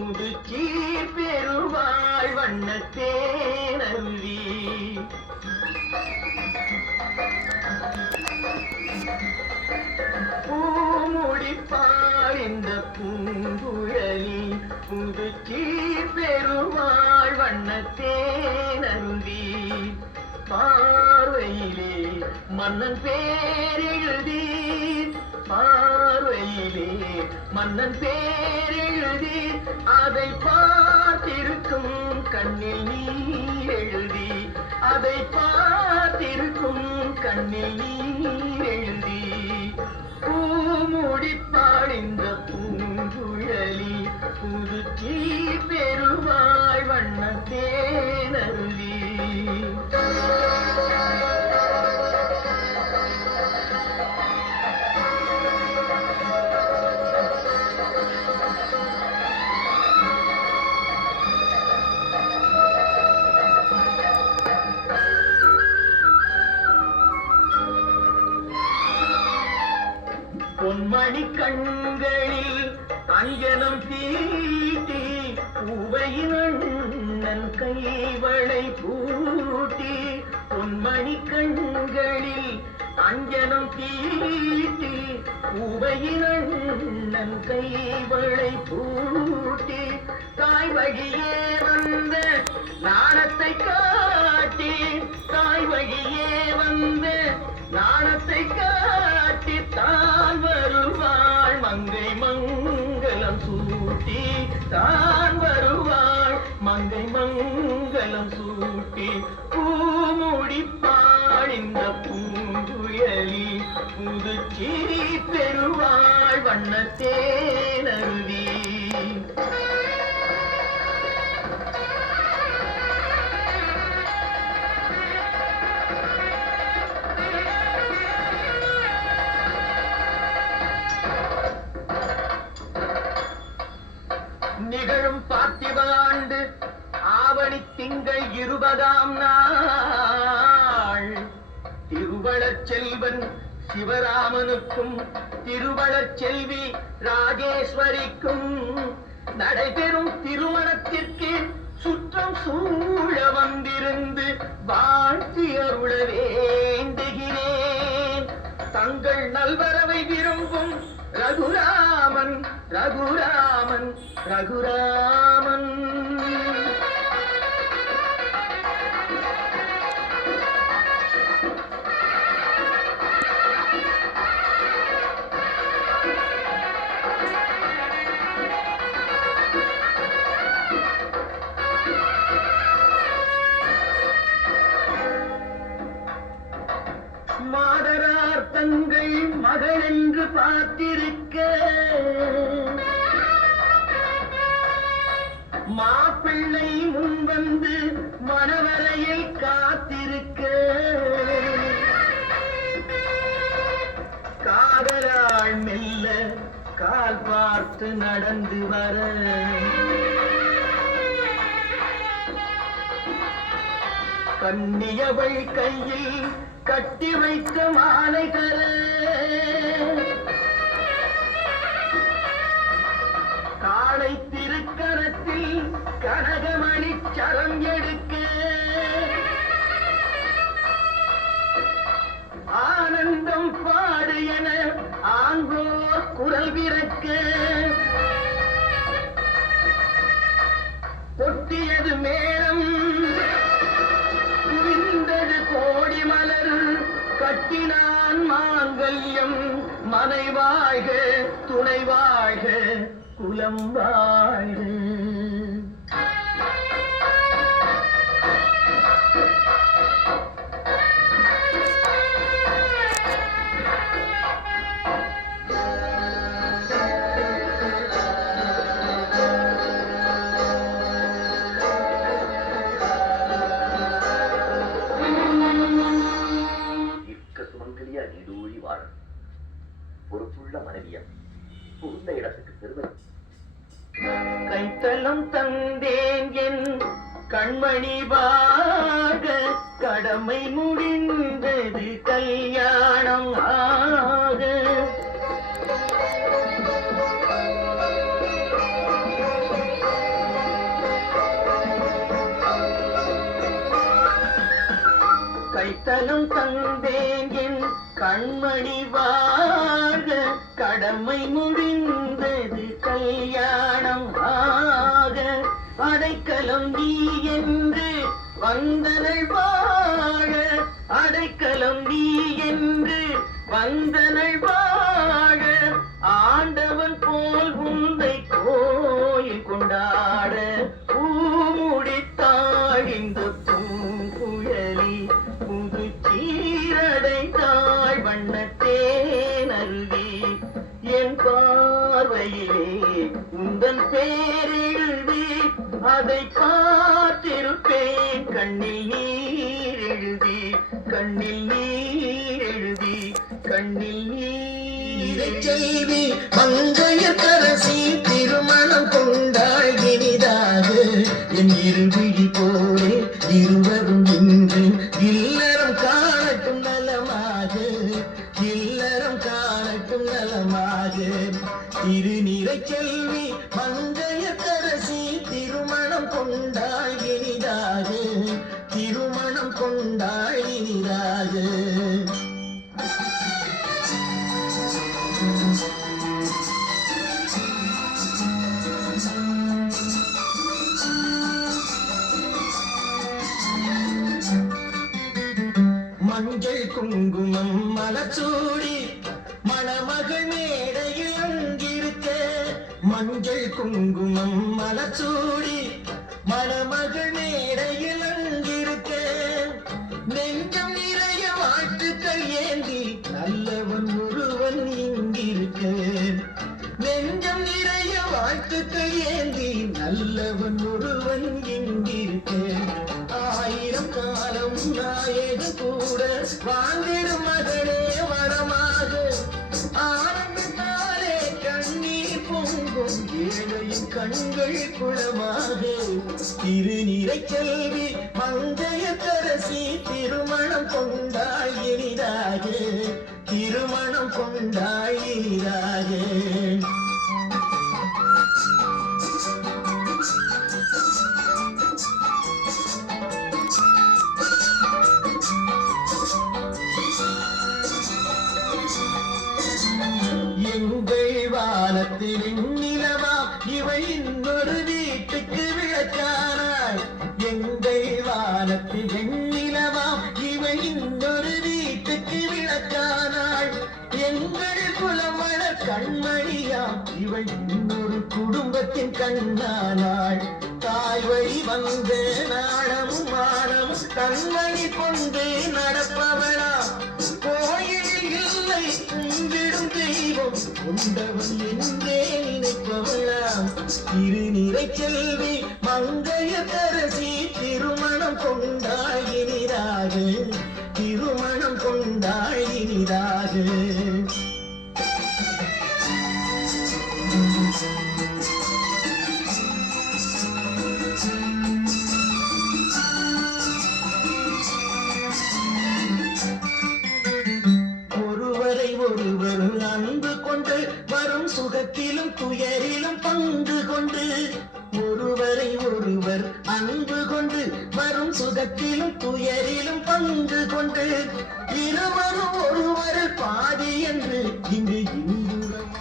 புதுச்சி பெருவாழ் வண்ணத்தேனருவி பூமுடிப்பாள் இந்த பூங்குழலி புதுச்சி பெருவாழ் வண்ணத்தேனருவி பார்வையிலே மன்னன் பேரெழுதி பார்வையிலே மன்னன் பேரெழுதி அதை பார்த்திருக்கும் கண்ணில் நீர் எழுதி அதை பார்த்திருக்கும் கண்ணில் நீர் எழுதி பூமுடிப்பாள் இந்த பூங்குழலி புதுச்சி பெருவாழ் வண்ணத்தேனருவி பொன்மணி கண்களில் அஞ்சனம் தீட்டி பூவையின் அண்ணன் கைவளை பூட்டி பொன்மணி கண்களில் அஞ்சனம் தீட்டி பூவையின் அண்ணன் கைவளை பூட்டி தாய் வழியே வந்த நாணத்தை காட்டி தாய் வழியே வந்த நாணத்தை காட்டி தான் வருவாள் மங்கை மங்களம் சூட்டி தான் வருவாள் மங்கை மங்களம் சூட்டி பூமுடிப்பாள் இந்த பூங்குழலி புதுச்சி பெருவாழ் வண்ணத்தேனருவி நிகழும் பார்த்திபாண்டு ஆவணி திங்கள் 20ஆம் நாள் திருவளச் செல்வன் சிவராமனுக்கும் திருவளச் செல்வி ராஜேஸ்வரிக்கும் நடைபெறும் திருமணத்திற்கு சுற்றம் சூழ வந்திருந்து வாழ்த்தி அருள வேண்டுகிறேன். தங்கள் நல்வரவை விரும்பும் ரகுராமன் ரகுராமன் ரகுராமன். மாதரார் தங்கள் மகள் என்று பார்த்திருக்க மாப்பிள்ளை முன்வந்து மணவரையை காத்திருக்க காதலாள் மெல்ல கால் பார்த்து நடந்து வர கண்ணியவள் கையில் கட்டி வைத்த மாலை தர காளை திருக்கரத்தில் கனகமணி சரம் எடுக்க ஆனந்தம் பாடு என ஆங்கோர் குரல் விரக்க கொட்டியது மேளம் குவிந்தது கோடி மலர் கட்டினான் மாங்கல்யம் மனை வாழ்க துணை வாழ்க குலம் வாழ்க. கைத்தலம் தந்தேன் என் கண்மணி வாக கடமை முடிந்தது கல்யாணம் ஆக. கண்மணி வாழ கடமை முடிந்தது கல்யாணம் ஆக அடைக்கலம் நீ என்று வந்தனள் வாழ அடைக்கலம் நீ என்று வந்தனள் வாழ ஆண்டவன் போல் உந்தை கோயில் கொண்டாட பூமுடித்தாள் இந்த பூங்குழலி புது சீரடைத்தாள் வண்ணத்தேனருவி என் பார்வையிலே உந்தன் பேரெழுதி அதை பார்த்திருப்பேன் கண்ணில் நீர் எழுதி கண்ணில் நீர் எழுதி கண்ணில் நீர் செய்தி மங்கையரசி திருமணம் கொண்டாள் இனிதாக என் இருவிழி போலே இருவரும் இன்று இல்லறம் காணட்டும் நலமாக இல்லறம் காணட்டும் நலமாக திருநிறை செல்வி மங்கையரசி திருமணம் கொண்டாள் இனிதாக திருமணம் கொண்டாள் இனிதாக மஞ்சள் குங்குமம் மலச்சூடி மணமகள் மேடையில் அங்கிருக்க மஞ்சள் குங்குமம் மலச்சூடி மணமகள் மேடையில் அங்கிருக்க நெஞ்சம் நிறைய வாழ்த்துக்கள் ஏந்தி நல்லவன் ஒருவன் இங்கிருக்க நெஞ்சம் நிறைய வாழ்த்துக்கள் ஏந்தி நல்லவன் ஒருவன் இங்கிருக்க ஆயிரம் காலம் நாயகன் கூட வாழ்ந்திடும் மகளே வரமாக ஆனந்தாலே கண்ணீர் பொங்கும் ஏழையின் கண்கள் குளமாக திருநிறை செல்வி மங்கையரசி திருமணம் கொண்டாள் இனிதாக திருமணம் கொண்டாள் இனிதாக எங்கள் வானத்தில் நிலவா இவை இன்னொரு வீட்டுக்கு விளக்கானாள் எங்கள் வானத்தில் நிலவா இவை இன்னொரு வீட்டுக்கு விளக்கானாள் எங்கள் குலமண கண்மணியாம் இவை இன்னொரு குடும்பத்தின் கண்ணானாள் தாய் வழி வந்த நாணமும் மானமும் கண்மணி கொண்டு நடப்பவளாம் கோயிலில் இல்லை கும்பிடும் தெய்வம் கொண்டவன் என்றே நினைப்பவளாம் திருநிறை செல்வி மங்கையரசி திருமணம் கொண்டாள் இனிதாக திருமணம் கொண்டாள் இனிதாக ஒருவர் அன்பு கொண்டு வரும் சுகத்திலும் துயரிலும் பங்கு கொண்டு ஒருவரை ஒருவர் அன்பு கொண்டு வரும் சுகத்திலும் துயரிலும் பங்கு கொண்டு இருவரும் ஒருவர் பாதி என்று இங்கு இன்புறம்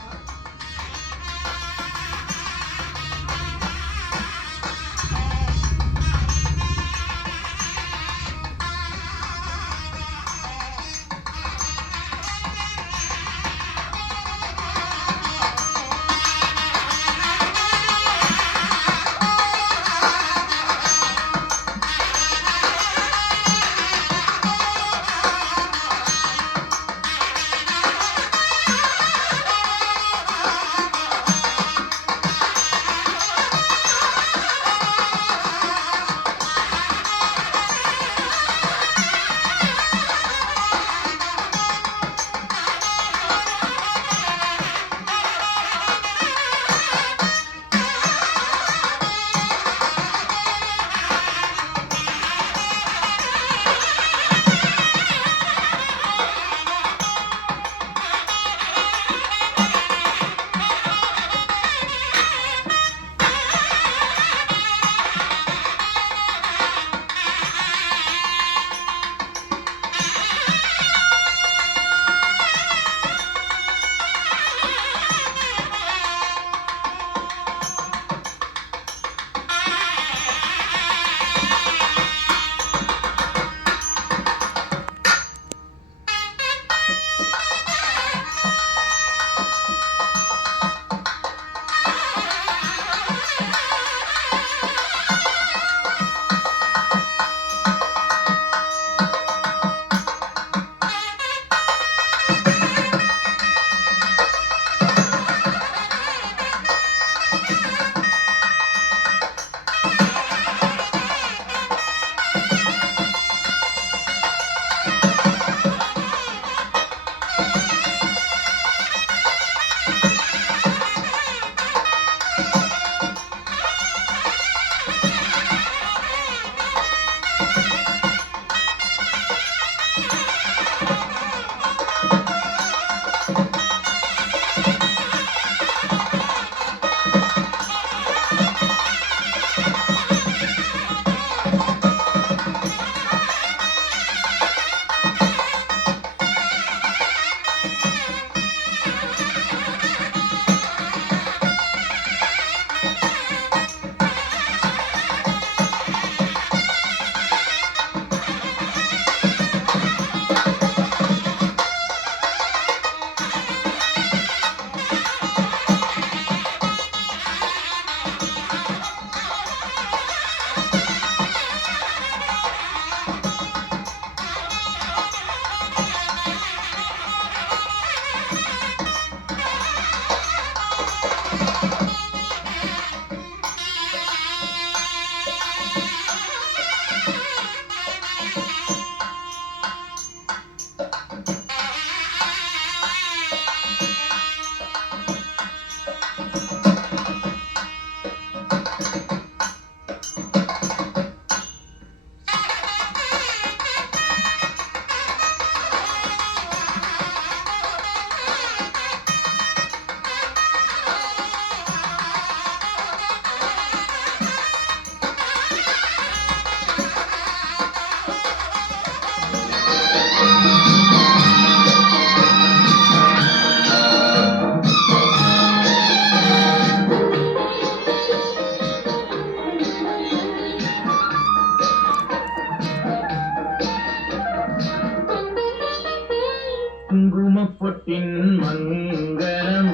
குங்குமப்பொட்டின் மங்களம்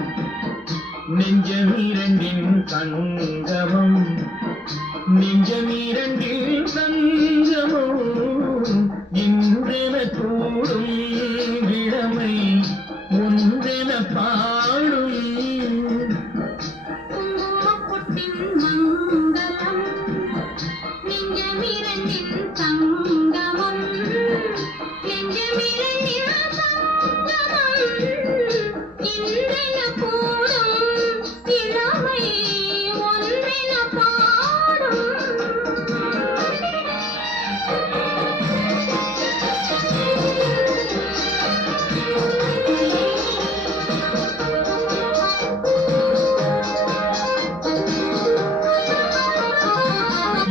நெஞ்சமிரண்டின் சங்கமம் நெஞ்சமிரண்டின் சங்கமம் இன்றென கூடும் இளமை ஒன்றென பாடும் குங்குமப்பொட்டின் மங்களம் நெஞ்சமிரண்டின் சங்கமம் நெஞ்சமிரண்டின் சங்கமம் இன்றென கூடும் இளமை ஒன்றென பாடும்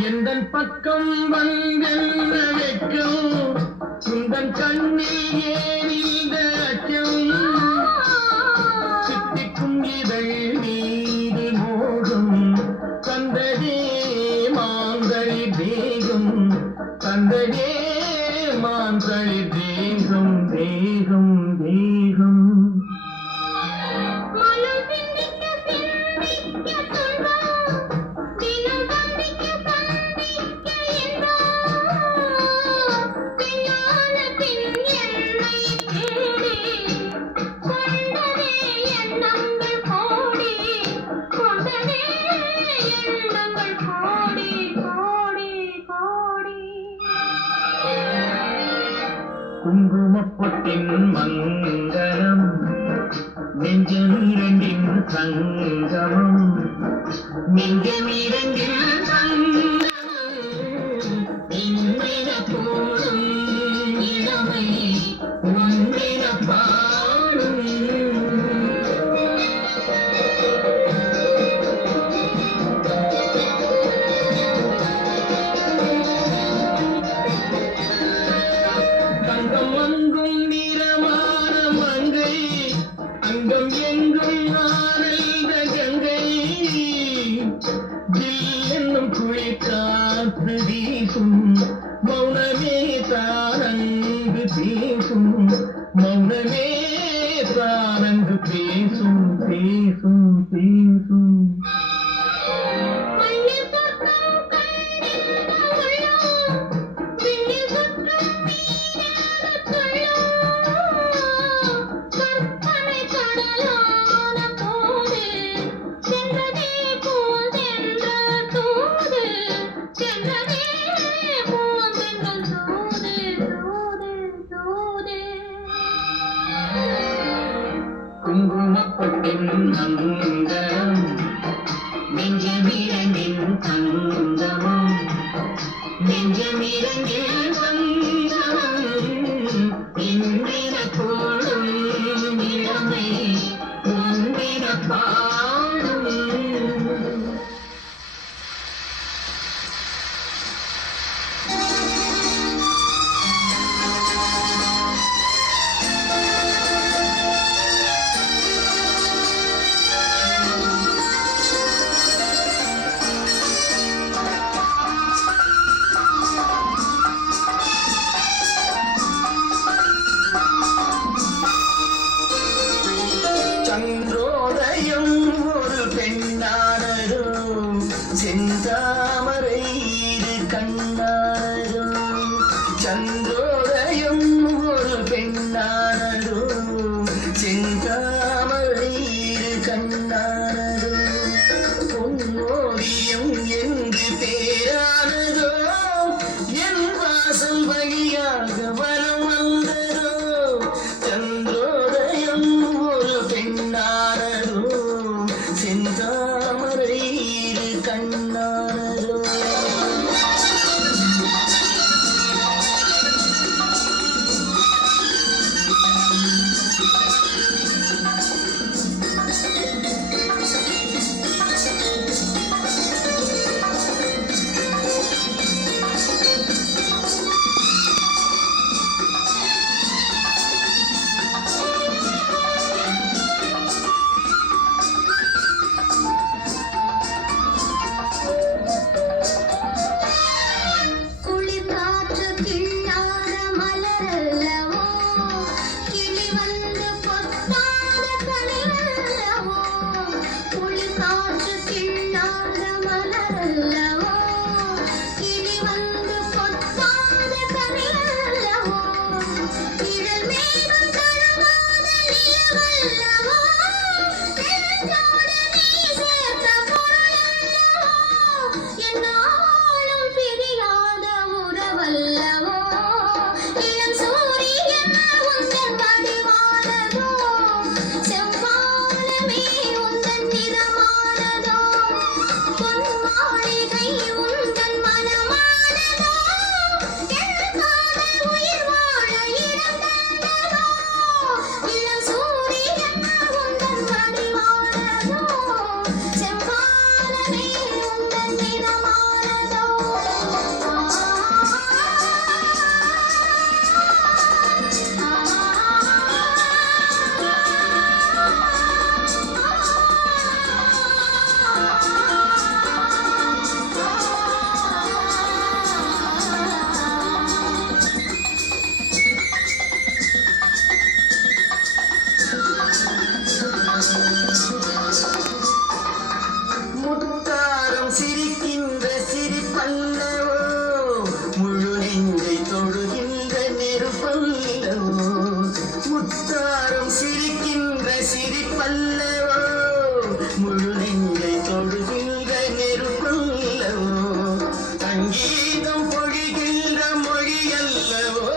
எந்தன் பக்கம் வந்தென்ன வெட்கம் உந்தன் கண்ணில் ஏறிந்த அச்சம் சித்திக்கும் இதழ் மீது மோகம் தந்ததே மாந்தளி தேகம் தந்ததே மாந்தளி தேகம் தேகம் தேகம் மனம் சிந்திக்க சிந்திக்க துன்பம் தினம் சந்திக்க சந்திக்க இன்பம் பின்னான பின் என்னை தேடி கொண்டதே எண்ணங்கள் கோடி கொண்டதே எண்ணங்கள் கோடி கோடி கோடி குங்குமப்பொட்டின் மங்களம் நெஞ்சமிரண்டின் சங்கமம் நெஞ்சமிரண்டின் சங்கமம் இன்றென கூடும் இளமை ஒன்றென பாடும் தங்கம் அங்கும் நிறமான மங்கை அங்கம் எங்கும் ஆனந்த கங்கை ஜில் என்னும் குளிர் காற்று வீசும் மௌனமே தானங்கு பேசும் மௌனமே தானங்கு பேசும் பேசும் பேசும் மண்ணில் சொர்க்கம் கண்டிட்ட உள்ளம் விண்ணில் சுற்றும் மீனான துள்ளம் கற்பனை கடலான போது சென்றதே போல் சென்ற தூது சென்றதே போல் சென்ற தூது தூது தூது குங்குமப்பொட்டின் மங்களம் நெஞ்சமிரண்டின் சங்கமம் நெஞ்சமிரண்டின் சங்கமம் இன்றென கூடும் இளமை ஒன்றென பாடும் சந்திரோதயம் ஒரு பெண்ணானதோ செந்தாமரை இரு கண்ணானதோ சந்திரோதயம் ஒரு பெண்ணானதோ செந்தாமரை இரு கண்ணானதோ பொன்னோவியம் என்று பேரானதோ என் வாசல் வழியாக வலம் வந்ததோ சந்திரோதயம் ஒரு பெண்ணானதோ செந்தாமரை இரு கண்ணானதோ குளிர் காற்று கிள்ளாத மலரல்லவோ கிளி வந்து கொத்தாத கனிவல்லவோ குளிர் காற்று கிள்ளாத மலரல்லவோ கிளி வந்து கொத்தாத கனிவல்லவோ நிழல் மேகம் தழுவாத நிலவல்லவோ நெஞ்சோடு நீ சேர்த்த பொருளல்லவோ என்னாலும் பிரியாத உறவல்லவோ இளம் சூரியன் உந்தன் வடிவானதோ செவ்வானமே உந்தன் நிறமானதோ பொன்மாளிகை உந்தன் மனமானதோ என் காதல் உயிர் வாழ இடம் தந்ததோ இளம் சூரியன் உந்தன் வடிவானதோ செவ்வானமே உந்தன் நிறமானதோ முத்தாரம் சிரிக்கின்ற சிரிப்பல்லவோ முழு நெஞ்சை தொழுகின்ற நெருப்பல்லவோ முத்தாரம் சிரிக்கின்ற சிரிப்பல்லவோ முழு நெஞ்சை தொழுகின்ற நெருப்பல்லவோ சங்கீதம் பொழிகின்ற மொழியல்லவோ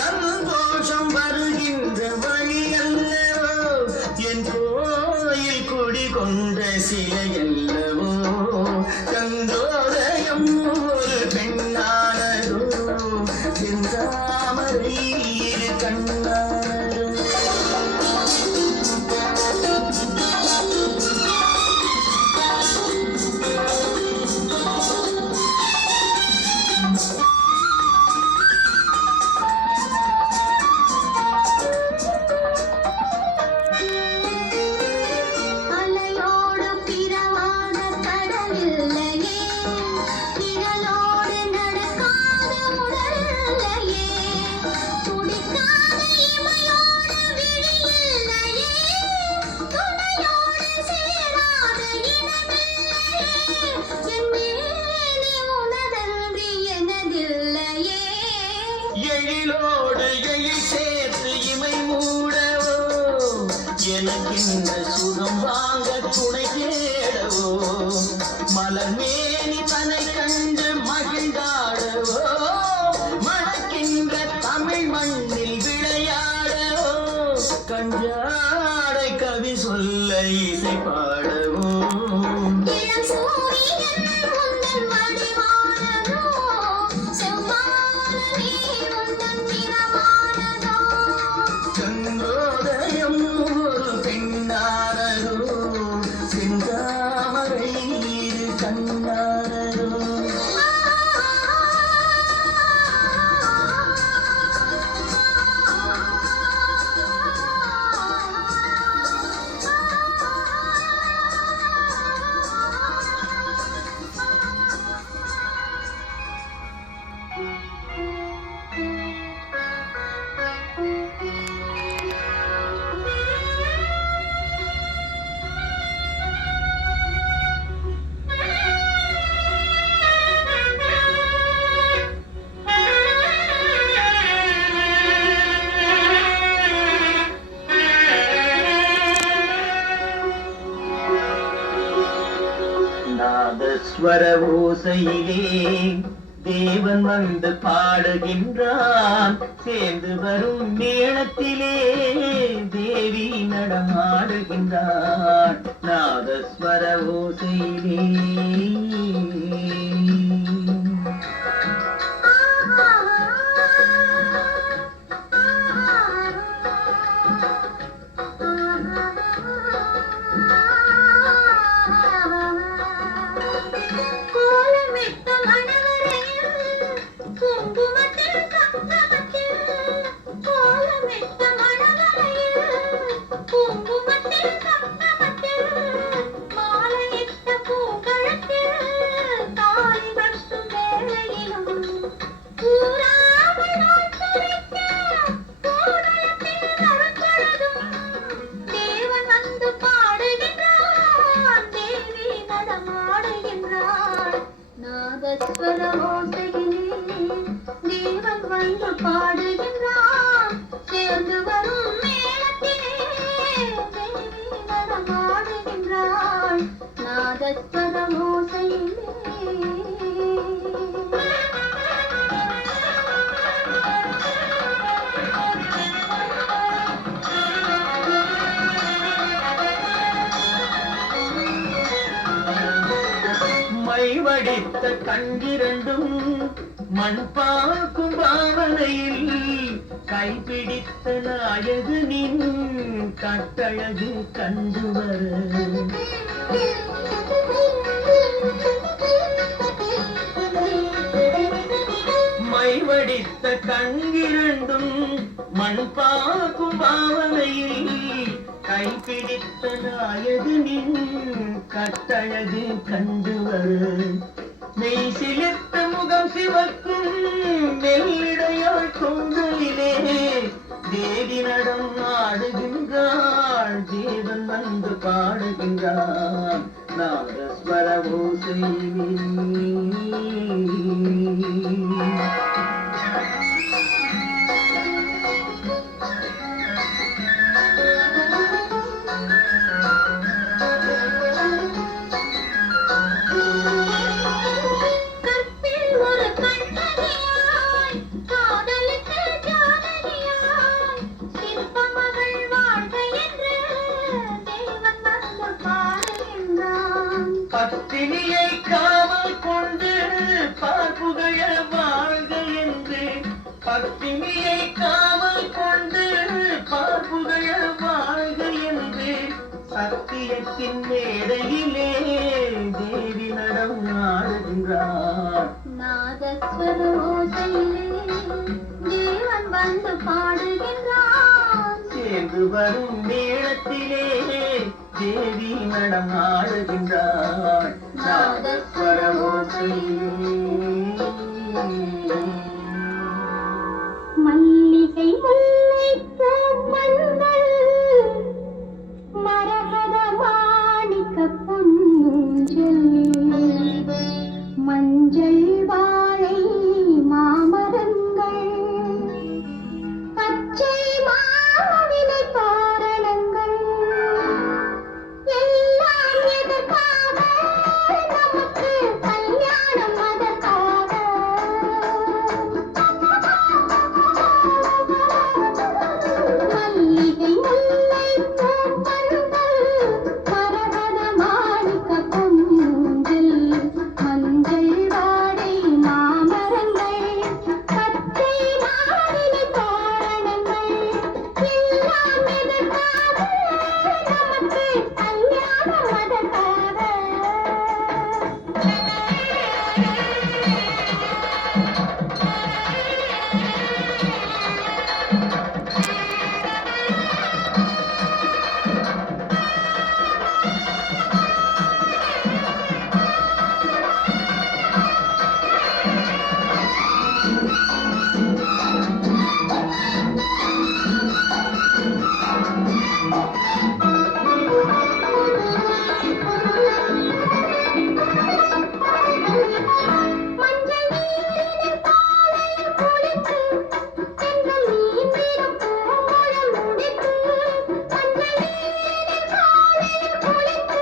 சந்தோஷம் வருகின்ற வழியல்லவோ என் கோயில் குடி கொண்ட சிலையல்லவோ சந்திரோதயம் ஒரு பெண்ணானதோ செந்தாமரை இரு கண்ணானதோ அலையோடு பிறவாத கடலில்லையே நிழலோடு நடக்காத உடலில்லையே துடிக்காத இமையோடு விழியில்லையே துணையோடு சேராத இனமில்லையே என் மேனி உனதன்றி எனதில்லையே எழிலோடு எழில் சேர்த்து இமை மூடவோ எனக்கின்ற சுகம் வாங்க துணை தேடவோ மலர் மேனி தனை கண்டு மகிழ்ந்தாடவோ மணக்கின்ற தமிழ் மண்ணில் விளையாடவோ கஞ்சாடை கவி சொல்ல இசை பாடவோ இளம் சூரியன் உந்தன் வடிவானதோ செவ்வானமே உந்தன் நிறமானதோ சந்திரோதயம் ஒரு பெண்ணானதோ செந்தாமரை இரு கண்ணானதோ நாதஸ்வர ஓசையிலே தேவன் வந்து பாடுகின்றான். சேர்ந்து வரும் மேளத்திலே தேவி நடமாடுகின்றான். நாதஸ்வர ஓசையிலே தேவன் வந்து பாடுகின்றான். சேர்ந்து வரும் மேளத்திலே தேவி நடமாடுகின்றாள். நாதஸ்வர ஓசையிலே மைவடித்த கண்கிரண்டும் மண் பார்க்கும் பாவனையில் கைப்பிடித்த நாயகனின் கட்டழகு கண்டு வர மைவடித்த கண்கிரண்டும் மண் பார்க்கும் பாவனையில் கைப்பிடித்த நாயகனின் கட்டழகு கண்டு வர மெய் சிலிர்த்த முகம் சிவக்கும் மெல்லிடையாள் கொங்கலிலே தேவி நடம் ஆடுகின்றாள். தேவன் வந்து பாடுகின்றான். நாதஸ்வர ஓசையிலே பத்தினியை காவல் கொண்டு பார்ப்புகழ வாழ்க என்று பத்தினியை காவல் கொண்டு பார்ப்புகழ வாழ்க என்று சத்தியத்தின் மேடையிலே தேவி நடம் ஆடுகின்றார். நாதஸ்வர ஓசையிலே தேவன் வந்து பாடுகின்றான். சேர்ந்து வரும் மேளத்திலே தேவி நடம் ஆடுகின்றாள். நாதஸ்வர ஓசையிலே மல்லிகை முல்லைப்பூ மஞ்சள் மரகத மாணிக்க பொன்னூஞ்சல் மஞ்சள் வாழை மாமரங்கள் பச்சை மாவிலை தோரணங்கள் எல்லாம் எதற்காக நமக்கு கல்யாணம் அதற்காக மல்லிகை முல்லை பூப்பந்தல் மரகத மாணிக்க பொன்னூஞ்சல் மஞ்சள் வாடை மாமரங்கள் பச்சை மாவிலை தோரணங்கள் எல்லாம் எதற்காக நமக்கு கல்யாணம் அதற்காக மஞ்சள் நீரினில் காலையில் குளித்து பெண்கள் நீந்திடும் பூங்குழல் முடித்து மஞ்சள் நீரினில் காலையில் குளித்து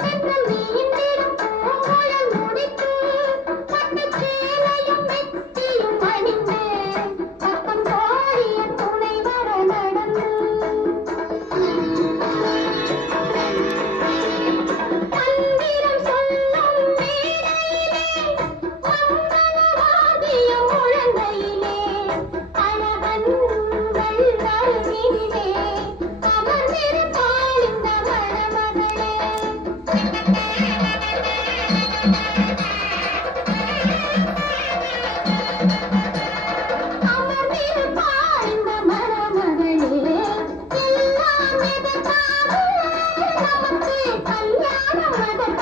பெண்கள் நீந்திடும் பூங்குழல் எதற்காக நமக்கு கல்யாணம் அதற்காக